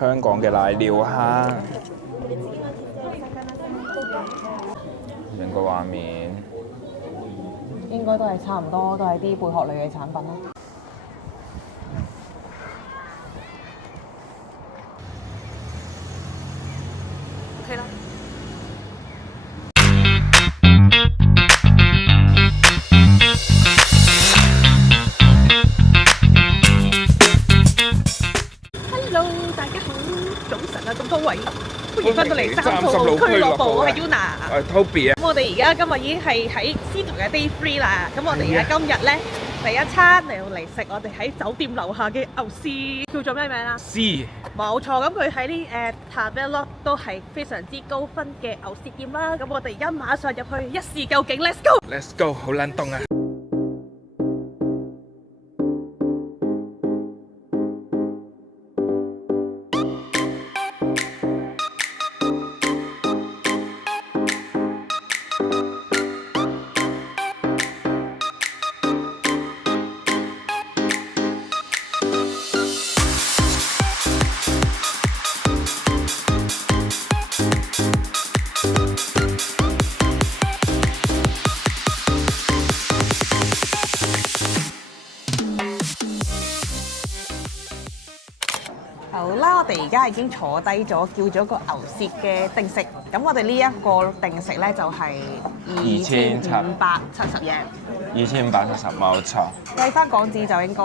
香港嘅瀨尿蝦，整個畫面應該都係差唔多，都係啲貝殼類嘅產品啦。OK 啦。Hello， 大家好，早晨啊，咁多位，歡迎翻到嚟30號俱樂部，我係 Yuna， 我係 Toby 啊。咁我哋而家今日已經係喺仙台嘅 Day 3啦。咁我哋而家今日咧第一餐嚟食我哋喺酒店樓下嘅牛絲，叫做咩名啊？絲冇錯，咁佢喺啲Tabelog 都係非常之高分嘅牛絲店啦。咁我哋而家馬上入去一試究竟 ，Let's go！Let's go， 好冷凍啊！好啦，我哋而家已經坐低咗，叫咗個牛舌嘅定食。咁我哋呢一個定食咧就係2570日，2570冇錯。計翻港紙就應該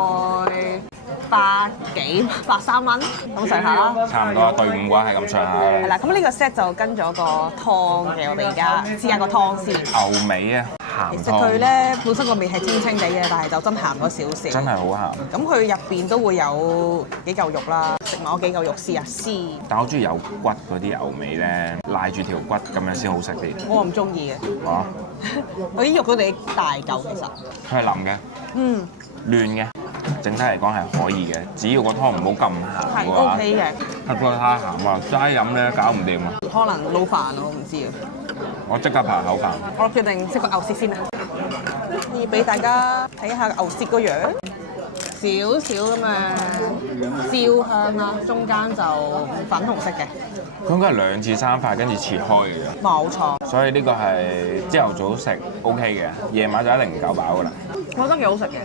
103蚊咁上下啦。差唔多對5個係咁上下。係啦，咁呢個 set 就跟咗個湯嘅，我哋而家試下個湯先。牛尾啊，鹹湯。其實佢咧本身個味係清清地嘅，但係就真鹹咗少少。真係好鹹。咁佢入邊都會有幾嚿肉啦，食埋嗰幾嚿肉試下先。但我中意有骨嗰啲牛尾咧，賴住條骨咁樣先好食啲。我唔中意嘅。啊？嗰啲肉都幾大嚿其實。佢係腍嘅。嗯。嫩嘅。整體嚟講係可以嘅，只要個湯唔好咁鹹嘅話。係 OK 嘅。太過太鹹啊，齋飲咧搞唔掂啊。可能撈飯我唔知啊。我即刻扒口飯。我決定食個牛舌先啦。要俾大家睇下牛舌個樣，少少咁嘅焦香啦，中間就粉紅色嘅。佢應該係2至3塊跟住切開嘅啫。冇錯。所以呢個係朝頭早食 OK 嘅，夜晚就一定唔夠飽㗎啦。我覺得幾好食嘅。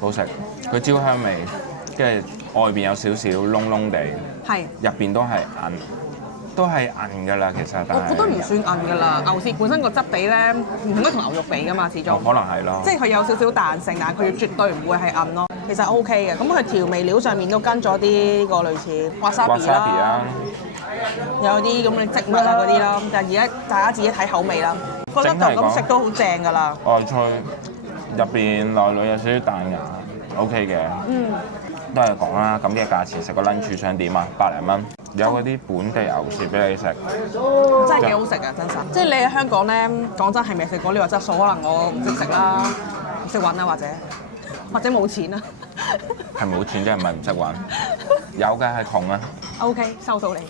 好食，佢焦香味，跟住外邊有少少燶燶地，係入邊都係韌，都係韌㗎啦。其實，但係我覺得唔算韌㗎啦。牛舌本身個質地咧，唔應該同牛肉比㗎嘛，始終。可能係咯。即係佢有少少彈性，但係佢絕對唔會係韌咯。其實 OK 嘅，咁佢調味料上面都跟咗啲呢個類似 wasabi 啦，有啲咁嘅植物啊嗰啲啦。但係而家大家自己睇口味啦。覺得就咁食都好正㗎啦。外脆，入邊內裏有少少彈牙 ，OK 嘅。嗯。都係講啦，咁嘅價錢食個 lunch 想點啊？100零蚊，有嗰啲本地牛舌俾你食。真係幾好食啊！真心。即係你喺香港咧，講真係未食過呢個質素，可能我唔識食啦，唔識揾啦，或者冇錢啦。係冇錢啫，唔係唔識揾。有嘅係窮啊。OK， 收到你。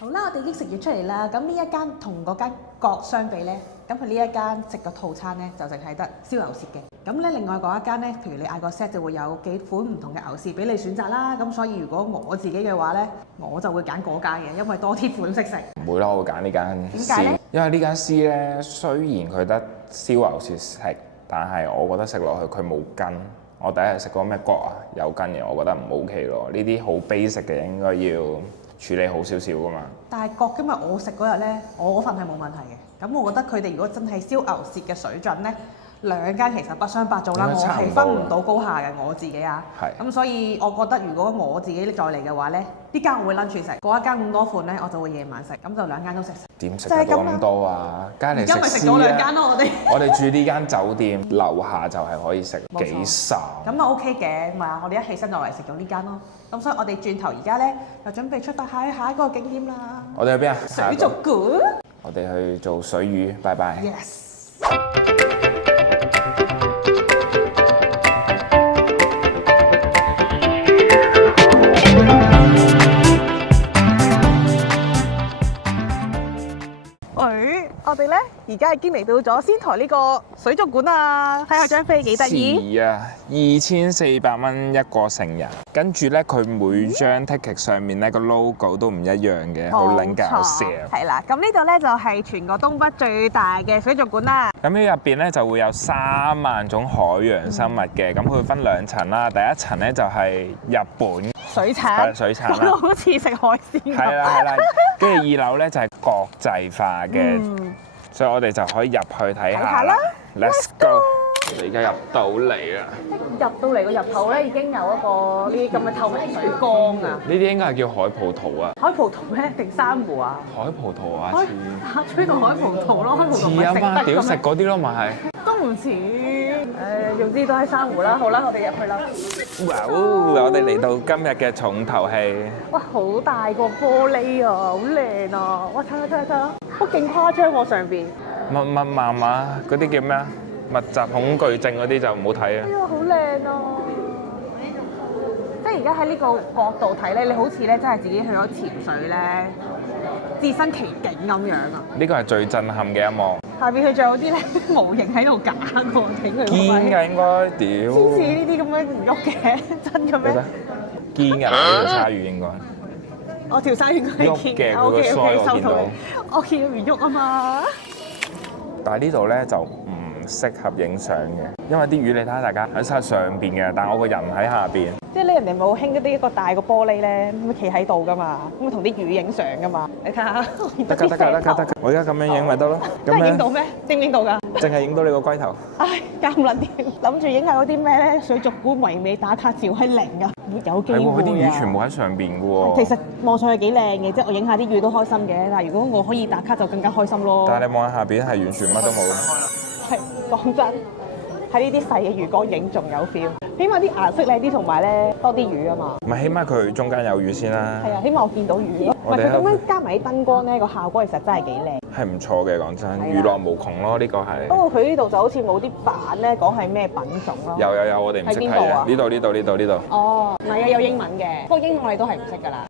好啦，我哋已經食咗出嚟啦。咁呢一間同嗰間角相比咧，咁佢呢一間食個套餐咧就淨係得燒牛舌嘅。咁咧另外嗰一間咧，譬如你嗌個 set 就會有幾款唔同嘅牛舌俾你選擇啦。咁所以如果我自己嘅話咧，我就會揀嗰間嘅，因為多啲款式食。唔會啦，我會揀呢間。點解咧？因為呢間絲咧，雖然佢得燒牛舌食，但係我覺得食落去佢冇筋。我第一日食過咩角啊，有筋嘅，我覺得唔 OK 咯。呢啲好 basic 嘅應該要處理好少少噶嘛。但係角今日我食嗰日咧，我嗰份係冇問題嘅。咁我覺得佢哋如果真係燒牛舌嘅水準咧，兩間其實不相伯仲啦。我係分唔到高下嘅我自己啊。係。咁所以我覺得如果我自己再嚟嘅話咧，呢間我會 lunch 食，嗰一間咁多款咧，我就會夜晚食，咁就兩間都食。點食得咁多啊？梗係你食絲啊！而家咪食咗兩間咯，我哋。我哋住呢間酒店樓下就係可以食幾爽。咁啊 OK 嘅，咪我哋一起身就嚟食咗呢間咯。咁所以我哋轉頭而家咧就準備出發下一個景點啦。我哋去邊啊？水族館。我哋去做水魚，拜拜。Yes。我哋咧而家已經嚟到咗仙台呢個水族館啊！睇下張飛幾得意。是啊，2400蚊一個成人，跟住咧佢每張 ticket 上面咧個 logo 都唔一樣嘅，好撚搞笑。係啦，咁呢度咧就係全個東北最大嘅水族館啦。咁呢入邊咧就會有3萬種海洋生物嘅，咁佢會分2層啦。第一層咧就係日本水產，水產啦，好似食海鮮咁。係啦，跟住2樓咧就係國際化嘅，所以我哋就可以入去睇下啦。Let's go！ 我哋而家入到嚟啦。入到嚟個入口咧已經有一個呢啲咁嘅透明水缸啊！呢啲應該係叫海葡萄啊。海葡萄咩定珊瑚啊？海葡萄啊，似吹到海葡萄咯，海葡萄似啊嘛，屌食嗰啲咯，咪係。都唔似，總之都係珊瑚啦。好啦，我哋入去啦。哇！我哋嚟到今日嘅重頭戲。哇，好大個玻璃啊，好靚啊！哇，睇，好勁誇張喎上邊。密麻麻嗰啲叫咩啊？密集恐懼症嗰啲就唔好睇啊！哎呀，好靚啊！即係而家喺呢個角度睇咧，你好似咧真係自己去咗潛水咧，置身其境咁樣啊！呢個係最震撼嘅一幕。下邊佢仲有啲咧模型喺度假嘅喎，睇佢堅㗎應該，屌！先似呢啲咁樣唔喐嘅，真嘅咩？堅㗎呢條鯊魚應該。我條鯊魚應該係堅嘅，佢個腮我見到。我見到唔喐啊嘛！但係呢度咧就唔適合影相嘅，因為啲魚你睇下大家喺晒上邊嘅，但我個人喺下邊。即係咧，人哋冇興嗰啲一個大個玻璃咧，咁企喺度噶嘛，咁同啲魚影相噶嘛。你睇下，得㗎，我而家咁樣影咪得咯。真係影到咩？影唔影到㗎？淨係影到你個龜頭。唉，咁撚掂，諗住影下嗰啲咩咧？水族館唯美打卡照係零㗎，有機會係喎，佢啲魚全部喺上邊㗎喎。其實望上去幾靚嘅，即係我影下啲魚都開心嘅。但係如果我可以打卡就更加開心咯。但係你望下下邊係完全乜都冇。係講真，喺呢啲細嘅魚缸影仲有 feel，起碼啲顏色靚啲，同埋咧多啲魚啊嘛。唔係，起碼佢中間有魚先啦。係啊，起碼我見到魚咯。唔係佢咁樣加埋啲燈光咧，個效果其實真係幾靚。係唔錯嘅，講真，娛樂無窮咯，呢個係。不過佢呢度就好似冇啲版咧，講係咩品種咯。有，我哋唔識睇嘅。呢度。哦，唔係啊，有英文嘅，不過英文我哋都係唔識㗎啦。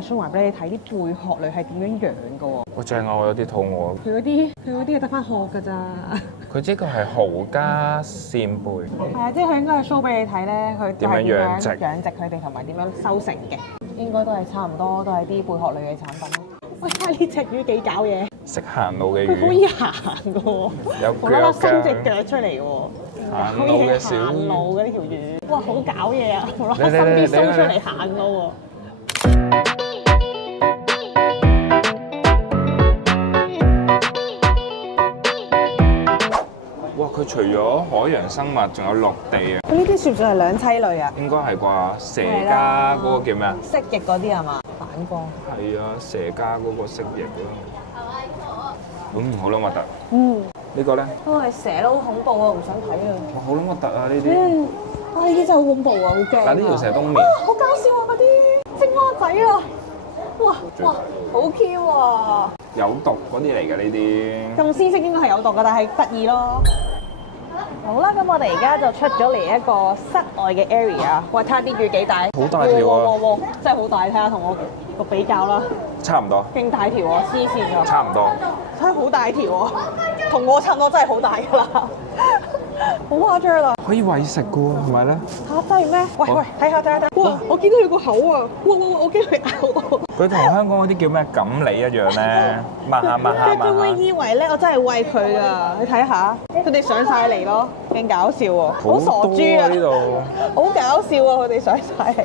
show 埋俾你睇啲貝殼類係點樣養嘅喎。好正啊！我有啲肚餓。佢嗰啲係得翻殼㗎咋。佢呢個係蠔加扇貝。係啊，即係佢應該係 show 俾你睇咧，佢點樣養殖佢哋同埋點樣收成嘅，應該都係差唔多，都係啲貝殼類嘅產品咯。喂，睇下呢隻魚幾搞嘢。識行路嘅魚。佢可以行嘅喎。有腳㗎。無啦啦伸隻腳出嚟喎。行路嘅小魚。行路嘅呢條魚。哇，好搞嘢啊！無啦啦伸啲鬚出嚟行嘅喎。哇！佢除咗海洋生物，仲有陸地啊！佢呢啲算唔算係兩棲類啊？應該係啩，蛇加嗰個叫咩啊？蜥蜴嗰啲係嘛？反光。係啊，蛇加嗰個蜥蜴咯。好撚核突。嗯。呢個咧？都係蛇咯，好恐怖啊！唔想睇啊！哇，好撚核突啊！呢啲。啊！呢啲真係好恐怖啊，好驚啊！但呢條蛇冬眠。好搞笑啊！嗰啲青蛙仔啊！哇，好 Q 啊！有毒嗰啲嚟㗎呢啲。咁鮮色應該係有毒㗎，但係得意咯。好啦，咁我哋而家就出咗嚟一個室外嘅 area。喂，睇下啲魚幾大？好大條啊！真係好大，睇下同我個比較啦。差唔多。勁大條啊！黐線㗎。差唔多。真係好大條啊！同我差唔多，真係好大㗎啦。好誇張啦！可以餵食㗎喎，係咪咧？嚇真係咩？喂，睇下。哇！我見到佢個口啊！哇！我驚佢咬我。佢同香港嗰啲叫咩錦鯉一樣咧，抹下。佢會以為咧，我真係餵佢㗎。你睇下，佢哋上晒嚟咯，勁搞笑喎！好傻豬啊！呢度好搞笑啊！佢哋上晒嚟。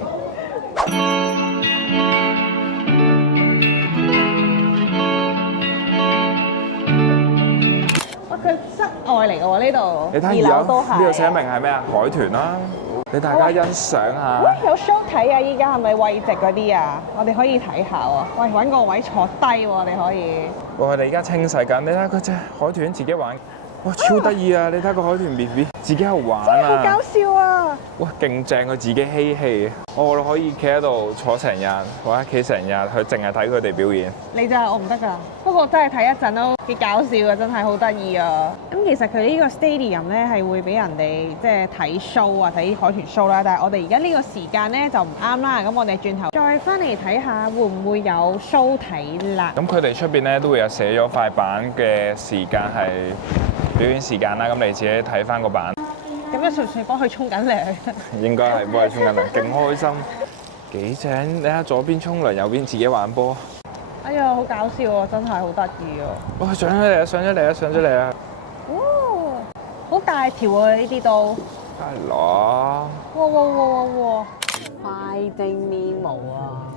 佢室外嚟嘅喎呢度，你睇二樓都係。呢度寫明係咩啊？海豚啦，你大家欣賞下。喂，有 show 睇啊！依家係咪慰藉嗰啲啊？我哋可以睇下喎。喂，揾個位坐低喎，我哋可以。哇！我哋而家清洗緊，你睇下嗰隻海豚自己玩，哇超得意啊！你睇個海豚 BB 自己喺度玩啊！好搞笑啊！哇，勁正佢自己嬉戲，我哋可以企喺度坐成日，或者企成日，去淨係睇佢哋表演。你就係我唔得㗎，不過真係睇一陣都幾搞笑啊！真係好得意啊！咁其實佢呢個 stadium 咧係會俾人哋即係睇 show 啊，睇海豚 show 啦。但係我哋而家呢個時間咧就唔啱啦。咁我哋轉頭再翻嚟睇下會唔會有 show 睇啦。咁佢哋出邊咧都會有寫咗塊板嘅時間係表演時間啦，咁你自己睇翻個板。咁樣純粹幫佢沖緊涼。應該係幫佢沖緊涼，勁開心，幾正！你睇左邊沖涼，右邊自己玩波。哎呀，好搞笑啊！真係好得意啊！哇！上咗嚟啊！上咗嚟啊！上咗嚟啊！哦，好大條啊！呢啲都。係咯。哇哇哇哇哇！Finding Nemo 啊！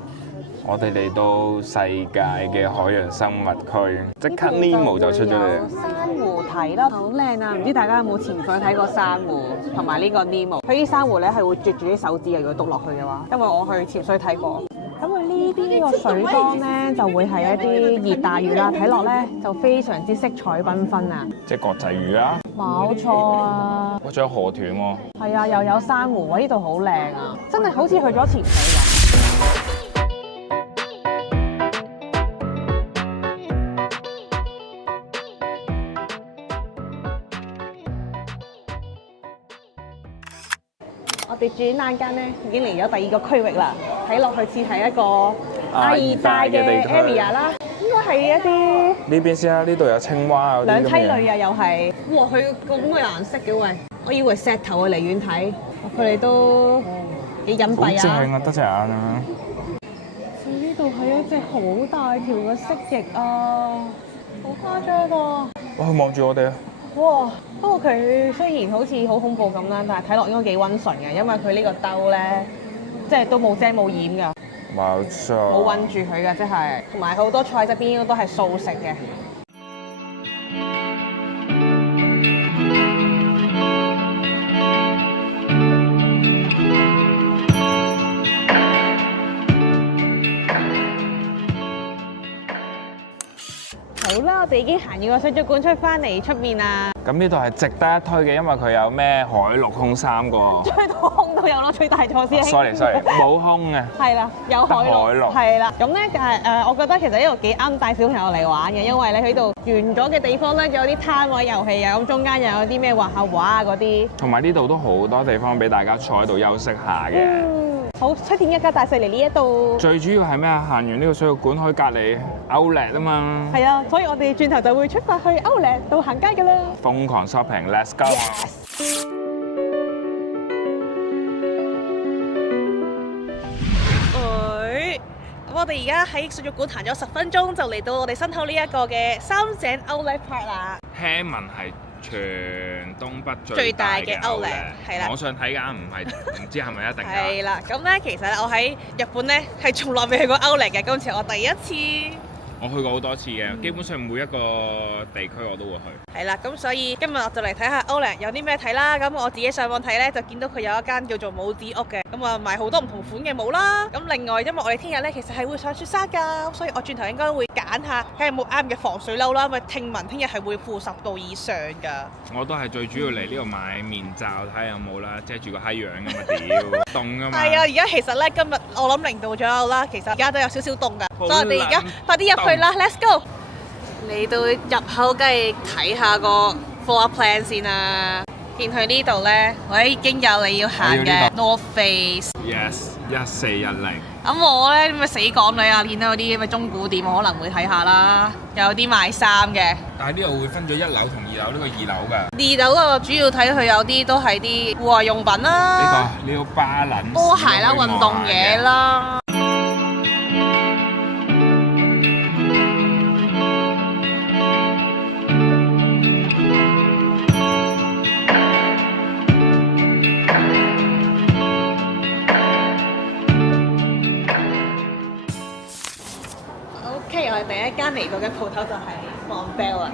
我哋嚟到世界嘅海洋生物區，即刻 Nemo 就出咗嚟。珊瑚睇啦，好靚啊！唔知大家有冇潛水睇過珊瑚同埋呢個 Nemo？佢啲珊瑚咧係會啜住啲手指嘅，如果篤落去嘅話，因為我去潛水睇過。咁佢呢邊呢個水缸咧就會係一啲熱帶魚啦，睇落咧就非常之色彩繽紛啊！即係國際魚啦。冇錯啊！哇！仲有河豚喎。係啊，又有珊瑚喎，呢度好靚啊！真係好似去咗潛水咁。我哋轉眼間咧已經嚟咗第二個區域啦，睇落去似係一個亞熱帶嘅 area 啦，應該係一啲呢邊先啦，呢度有青蛙啊，兩棲類啊，又係哇！佢咁嘅顏色嘅喂，我以為石頭啊，離遠睇，佢哋都幾隱蔽啊！好正啊，得隻眼啊！呢度係一隻好大條嘅蜥蜴啊，好誇張啊！哇！佢望住我哋啊！哇！不過佢雖然好似好恐怖咁啦，但係睇落應該幾溫順嘅，因為佢呢個兜咧，即係都冇遮冇掩㗎，冇錯，冇韞住佢㗎，即係同埋好多菜側邊應該都係素食嘅。好啦，我哋已經行完個水族館出翻嚟出面啦。咁呢度係值得一推嘅，因為佢有咩海陸空三個。最多空都有咯，最大錯師兄。sorry，冇空嘅。係啦，有海陸。陸。係啦，咁咧我覺得其實呢度幾啱帶小朋友嚟玩嘅，因為咧喺度完咗嘅地方咧，仲有啲攤位遊戲啊，咁中間又有啲咩畫下畫啊嗰啲。同埋呢度都好多地方俾大家坐喺度休息下嘅。好，推薦一家大細嚟呢一度。最主要係咩啊？行完呢個水族館可以隔離 Outlet 啊嘛。係啊，所以我哋轉頭就會出發去 Outlet 度行街㗎啦。瘋狂 shopping，let's go！ 咁我哋而家喺水族館行咗10分鐘，就嚟到我哋身後呢一個嘅三井 Outlet Park 啦。聽聞係全東北最大嘅 Outlet， 係啦。網上睇㗎，唔知係咪一定㗎？係啦，咁咧其實我喺日本咧係從來未去過 Outlet 嘅，今次我第一次。我去過好多次嘅，基本上每一個地區我都會去。係啦，咁所以今日我就嚟睇下 Outlet 有啲咩睇啦。咁我自己上網睇咧，就見到佢有一間叫做帽子屋嘅，咁啊賣好多唔同款嘅帽啦。咁另外，因為我哋聽日咧其實係會上雪山㗎，所以我轉頭應該會揀下睇下有冇啱嘅防水褸啦。因為聽聞聽日係會負10度以上㗎。我都係最主要嚟呢度買面罩，睇下有冇啦，遮住個閪樣咁啊屌，凍㗎嘛。係啊，而家其實咧今日我諗0度左右啦，其實而家都有少少凍㗎，所以我哋而家快啲入去啦 ，Let's go！嚟到入口，梗係睇下個 floor plan 先啦。見佢呢度咧，我已經有你要行嘅 North Face。Yes， 1410。咁我咧咪死港女啊，見到有啲咁嘅中古店，我可能會睇下啦。有啲賣衫嘅。但係呢度會分咗1樓同2樓，呢個2樓㗎。2樓嗰個主要睇佢有啲都係啲戶外用品啦。呢個巴倫波鞋啦，運動嘢啦。OK， 我哋第一間嚟到嘅鋪頭就係 Montbell 啊。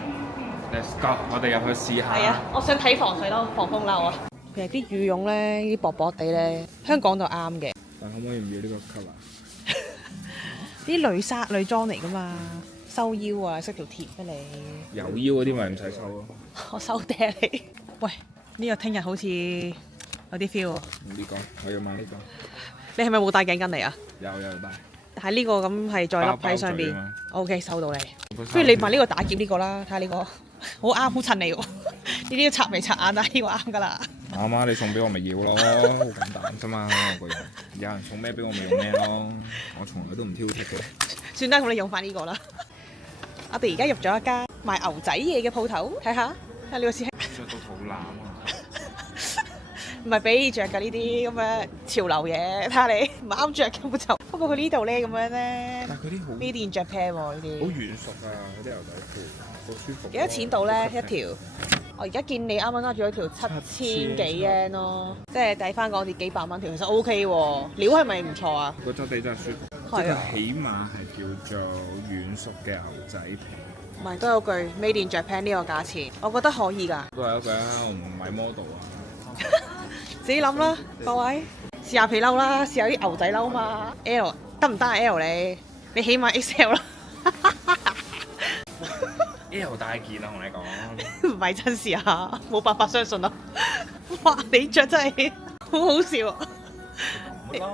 Let's go，我哋入去試下。係啊，我想睇防水褸、防風褸啊。其實啲羽絨咧，啲薄薄地咧，香港就啱嘅。但可唔可以唔要呢個 colour？啲女裝嚟噶嘛，收腰啊，識條鐵俾你。有腰嗰啲咪唔使收咯。我收嗲你。喂，呢個聽日好似有啲 feel 喎。呢個我要買呢個。你係咪冇帶頸巾嚟啊？有帶。但係呢個咁係再笠喺上邊。OK， 收到你。不如你買呢個打劫呢個啦，睇下呢個好啱，好襯你喎。呢啲要擦眉擦眼，但係呢個啱㗎啦。啱啊！你送俾我咪要咯，好簡單啫嘛。我個人有人送咩俾我咪用咩咯。我從來都唔挑剔嘅。算啦，咁你用翻呢個啦。我哋而家入咗一間賣牛仔嘢嘅鋪頭，睇下呢個師兄。着到肚腩啊！唔係俾你着㗎呢啲咁嘅潮流嘢，睇下你唔啱着嘅就。不過佢呢度咧咁樣咧，但係佢啲好 Made in Japan 喎呢啲。好軟熟啊！嗰啲牛仔褲好舒服。幾多錢到咧一條？我而家見你啱啱攞住一條7000幾 yen 咯，即係抵翻港紙幾百蚊條，其實 OK 喎。料係咪唔錯啊？個質地真係舒服，係啊，起碼係叫做軟熟嘅牛仔皮。唔係都有句 Made in Japan 呢個價錢，我覺得可以㗎。都係一句啊，我唔係 model 啊。自己諗啦，各位試下皮褸啦，試下啲牛仔褸嘛。L 得唔得啊 L 你起碼 XL 啦。L 大件啊，同你講。唔係真事啊，冇辦法相信啊！哇，你着真係好好笑啊！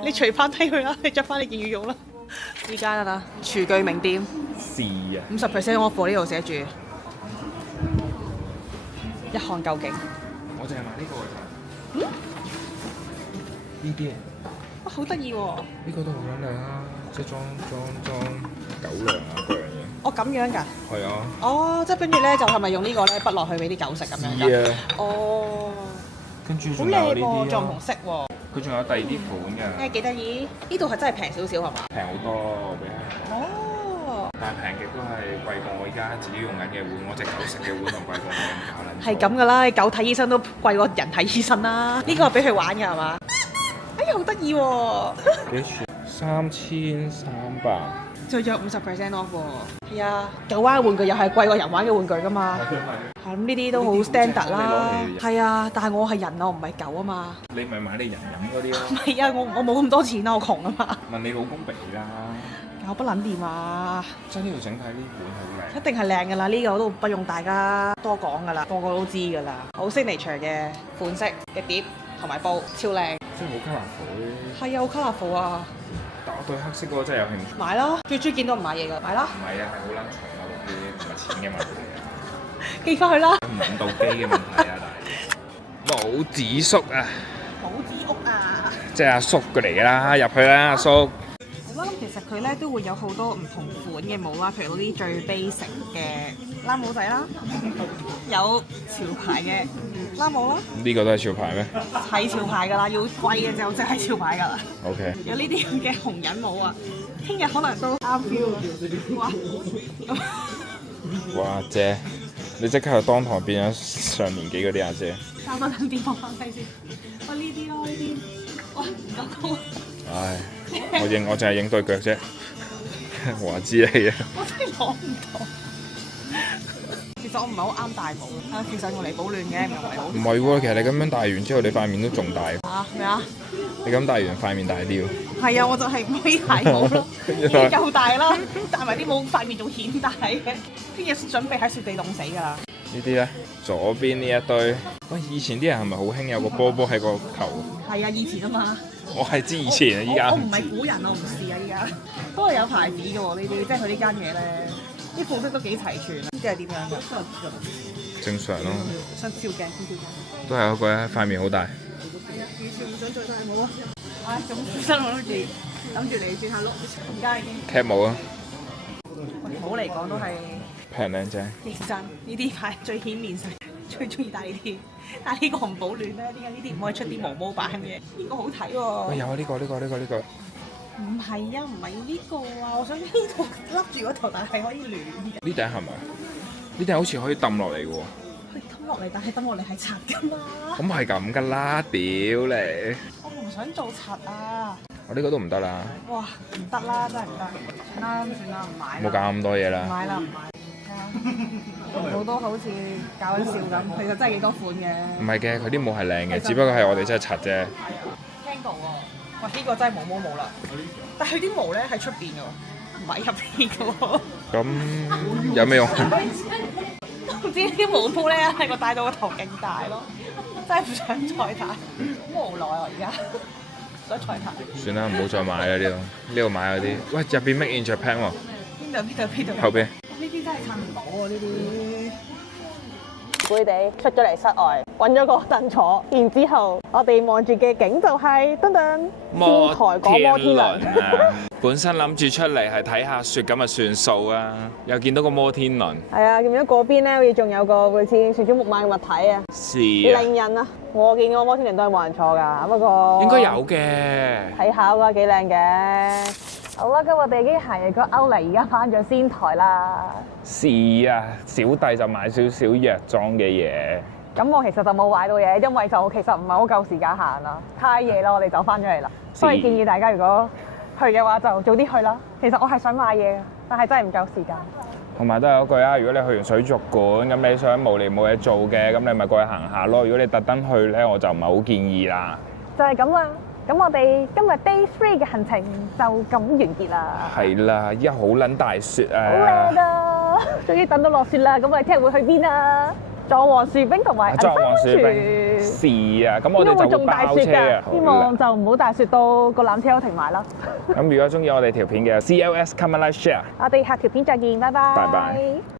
你除翻低佢啦，你着翻你件羽絨啦。依家啦，廚具名店試啊，50% off 呢度寫住，一看究竟。我淨係買呢個㗎咋。呢啲啊？哇，好得意喎！呢個都好撚靚啊！即係裝狗糧啊，各樣嘢。哦，咁樣㗎？係啊。哦，即係跟住咧，就係咪用呢個咧，畢落去俾啲狗食咁樣㗎？啊。哦。跟住好仲有呢靚喎，啲仲紅色喎。佢仲有第二啲款㗎。幾得意？呢度係真係平少少係嘛？平好多比起。哦。但係平極都係貴過我而家自己用緊嘅碗，我隻狗食嘅碗仲貴過我咁搞撚。係咁噶啦，狗睇醫生都貴過人睇醫生啦。呢個係俾佢玩㗎係嘛？哎呀，好得意喎！幾錢？3300。再約50% off 喎。係啊，狗玩嘅玩具又係貴過人玩嘅玩具㗎嘛。係咁，呢啲都好 standard 啦。係啊，但係我係人啊，我唔係狗啊嘛。你咪買你人飲嗰啲咯。唔係啊，我冇咁多錢啊，我窮啊嘛。問你老公俾啦。搞不撚掂啊！真係要整體呢款好靚。一定係靚㗎啦，呢個都不用大家多講㗎啦，個個都知㗎啦。好 signature 嘅款式嘅碟同埋煲，超靚。真係好 colourful。係啊，好 colourful 啊！但我對黑色嗰個真係有興趣。買啦，最中意見到唔買嘢㗎，買啦。唔係啊，係好撚重啊，嗰啲唔係錢嘅問題啊。寄翻去啦。唔揾到機嘅問題啊，但係冇子叔啊，冇紙屋啊！即係阿叔過嚟啦，入去啦，阿叔。好啦，咁其實佢咧都會有好多唔同款嘅帽啦，譬如嗰啲最 basic 嘅冷帽仔啦，有潮牌嘅冷帽啦，呢個都係潮牌咩係潮牌㗎啦，要貴嘅就即係潮牌㗎啦。 ？OK。有呢啲咁嘅紅人帽啊，聽日可能都啱 feel 啊！哇！哇，姐，你即刻去當堂變咗上年紀嗰啲阿姐。交多陣電話翻低先。哇！呢啲咯，呢啲，哇唔夠高。唉，我淨係影對腳啫，話知你啊！我真係攞唔到。其實我唔係好啱戴帽啊，其實用嚟保暖嘅，唔係好。唔係喎，其實你咁樣戴完之後，你塊面都仲大。啊咩啊？你咁戴完塊面大啲喎。係啊，我就係唔可以戴帽咯，已經夠大啦，戴埋啲帽塊面仲顯大嘅。聽日準備喺雪地凍死㗎啦。呢啲咧，左邊呢一堆，喂，以前啲人係咪好興有個波波喺個頭？係啊，以前啊嘛。我係知以前啊，依家我唔係古人，我唔試啊依家。不過有牌子嘅喎呢啲，即係佢呢間嘢咧，啲款式都幾齊全。呢啲係點樣㗎？正常咯，想照鏡，先照鏡。都係嗰句啊，塊面好大。係啊，完全唔想再戴帽啊！唉，咁新我諗住嚟轉下碌，而家已經。cap 帽啊，帽嚟講都係平靚正。認真，呢啲牌最顯面世，最中意戴呢啲。但係呢個唔保暖咧，點解呢啲唔可以出啲毛毛版嘅？呢個好睇喎。喂，有啊，呢個。唔係啊，唔係呢個啊，我想呢度笠住嗰頭，但係可以暖嘅。呢頂係咪？呢頂好似可以揼落嚟嘅喎。佢抌落嚟，但係抌落嚟係擦㗎嘛。咁係咁㗎啦，屌你！我唔想做擦啊！我呢個都唔得啦。哇，唔得啦，真係唔得。算啦，唔買啦。冇搞咁多嘢唔啦。買啦，唔買。好多好似搞緊笑咁，其實真係幾多款嘅。唔係嘅，佢啲帽係靚嘅，只不過係我哋真係柒啫。Tango 喎，哇！呢個真係毛毛毛啦，但係佢啲毛咧喺出邊嘅喎，唔係入邊嘅喎。咁有咩用？唔知啲毛毛咧係個戴到個頭勁大咯，真係唔想再戴，好無奈啊而家，唔想再戴。算啦，唔好再買啦呢度買嗰啲。喂，入邊 Make in Japan 喎。邊度？後邊。呢啲真係撐唔到喎，呢啲。攰地出咗嚟室外，揾咗個凳坐，然之後我哋望住嘅景就係燈天台講摩天輪啊！本身諗住出嚟係睇下雪咁就算數啊，又見到個摩天輪。係啊，見到嗰邊咧好似仲有個類似旋轉木馬嘅物體啊，是啊，令人啊！我見嗰個摩天輪都係冇人坐㗎，不過應該有嘅。睇下㗎，幾靚嘅。好啦，咁我哋已經行完個歐麗，而家翻咗仙台啦。是啊，小弟就買少少藥妝嘅嘢。咁我其實就冇買到嘢，因為就其實唔係好夠時間行啦，太夜啦，我哋就翻咗嚟啦。所以建議大家如果去嘅話就早啲去啦。其實我係想買嘢嘅，但係真係唔夠時間。同埋都係嗰句啊，如果你去完水族館，咁你想無聊冇嘢做嘅，咁你咪過去行下咯。如果你特登去咧，我就唔係好建議啦。就係咁啦。咁我哋今日 Day 3嘅行程就咁完結啦。係啦，依家好撚大雪啊！好靚啊！終於等到落雪啦，咁我哋聽日會去邊啊？藏王樹冰同埋銀山溫泉。是啊，咁我哋就會仲大雪㗎，希望就唔好大雪到個纜車都停埋啦。咁如果中意我哋條片嘅 CLS Comment Like Share，我哋下條片再見，拜拜。拜拜。